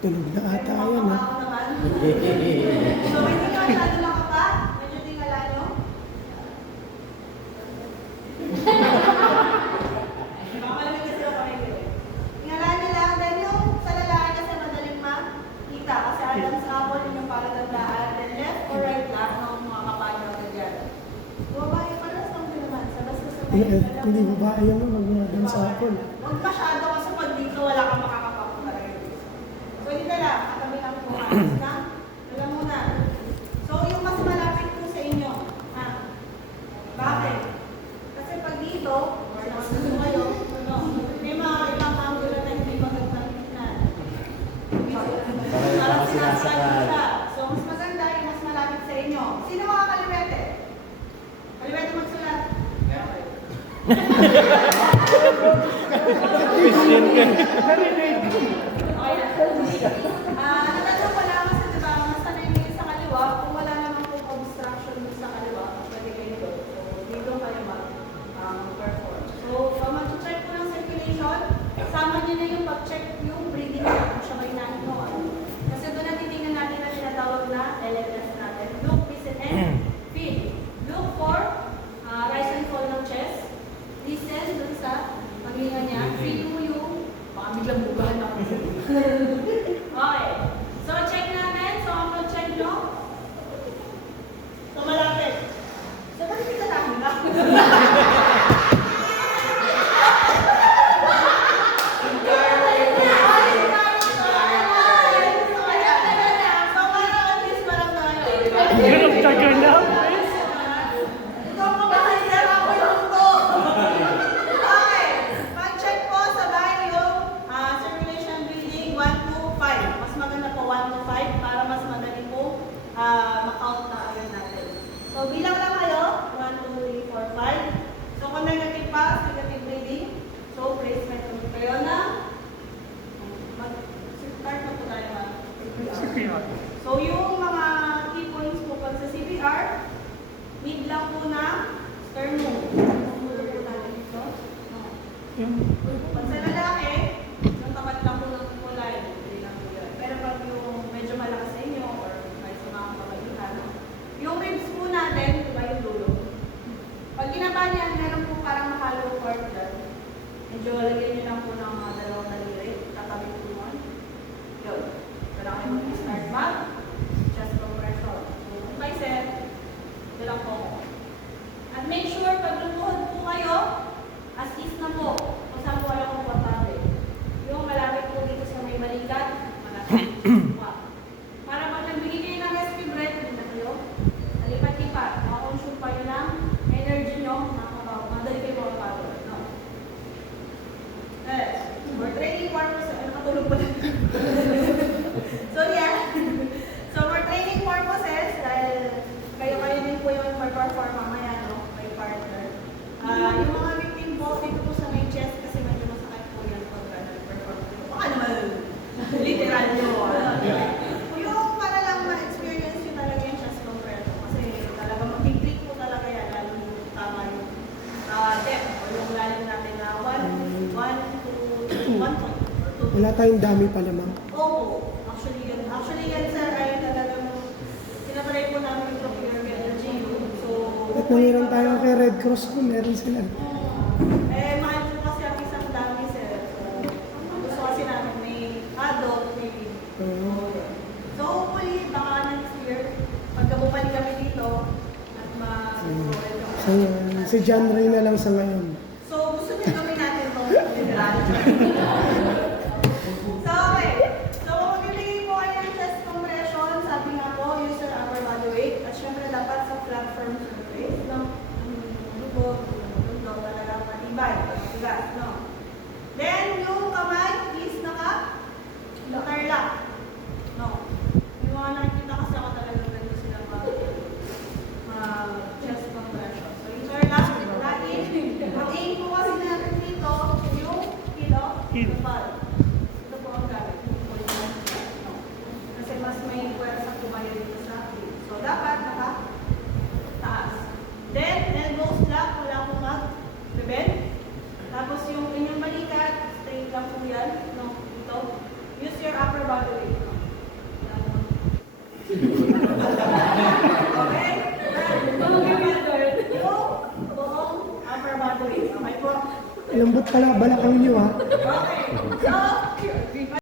Tulog na ata yan, ha? So, hindi ka masyado makapa? Medyo tingala nyo? Baka malamig kasi ako kayo. Tingala nyo lang. Then yung sa lalaki kasi madaling makita. Kasi alam sa apple yun yung palatandaan. Then left or right lang ng mga kapanya ko dyan. Babae, parang lang din naman. Basta sa may Hindi babae yung magmadam sa hapon. huwag masyado kasi pag dito wala kang makakapako talaga. So, dito lang. Kami lang po. Alam mo na. So, yung mas malapit po sa inyo. Ha? Bakit? Kasi pag dito, or nasa kayo, may mga ibang angulo na hindi magagamitan. Parang sinasakal siya. So, mas maganda yung mas malapit sa inyo. Sino mga kaliwete? Kaliwete magsulat. Christian ka. Natanong ko lang kasi diba, mas sanay kayo sa kaliwa, kung wala naman pong obstruction sa kaliwa, pwede kayo doon. So, dito kayo mag-perform. So, mag-check po ng circulation, sama nyo na yung pag-check yung breathing niya, kung siya ba inahin. Kasi doon na titingnan natin na tinatawag na LLS natin. Look, listen, and feel. Look for rise and fall ng chest. Listen doon sa paghinga niya. Feel mo yung baka biglang bugahan ako. Okay. So, check natin. So, ang pag-check nyo. So, malapit. So, bakit kita lang na? Ganun tagal na. Pag-check po sabay yung circulation breathing 1 to 5. Mas maganda po 1 to 5 para mas madali po makount na agad natin. So bilang lang kayo, 1, 2, 3, 4, 5. So kung negative pa, negative breathing. So placement ulit kayo na mag-start na po tayo mag-CPR. So yung mga key points po pag sa CPR, mid lang po na sternum. Tumulo po natin ito. Pag sa lalaki, yung tapat lang po ng kulay, hindi lang po yun. Pero pag yung medyo malakas sa inyo or may sa mga kabayuhan, yung ribs po natin, diba yung dulo? Pag ginaba niyan, meron po parang hollow part dyan. Medyo lagyan niyo lang po ng mga dalawang daliri, tatabi po nun. Yun. Kailangan kayo mag-start back, chest compression. So, kung bicep, ito lang po. At make sure, pag lumuhod po kayo, as is na po, kung saan po alam komportable. Yung malapit po dito sa may balikat, malapit. Para pag nagbigay kayo ng rescue breath, hindi na kayo, nalipat-lipat, makakonsume pa yun ng energy nyo, madali kayo makapagod. No? For training purposes, nakatulog pa lang. So yeah, so for training purposes, dahil kayo din po yung mag-perform mamaya, no? May partner. Yung mga victim po, dito po sa may chest kasi medyo masakit po yan pag nag-perform. Baka naman, literal nyo. Yung para lang ma-experience nyo talaga yung chest compression kasi talaga mag-click po talaga yan, lalo yung tama yung depth o yung lalim natin na 1, 2, 1.2. Wala tayong dami pala, ma'am. Oo, actually yan sir ay talagang sinapalay po namin yung procure LGU. So, At nangiram tayo kay Red Cross ko, meron sila. mahal po kasi ang isang dami sir. So, ang gusto kasi namin may adult, may so, hopefully, baka next year, pagka bumalik kami dito, at Si John Ray na lang sa ngayon. So, gusto niyo gawin natin ito. So, okay. So, magbibigay po kayo ng chest compression. Sabi nga po, use your upper body weight. At syempre, dapat sa flat firm surface. No? Lubog, talaga matibay. Matigas, no? Then, yung kamay is naka-lock. No? Yung mga nakikita kasi ako talaga ganito sila chest compression. So, yung turn lang, lagi. body weight. Okay? Buong upper body weight. Okay po? Lambot pala balakang niyo ha. Okay. So,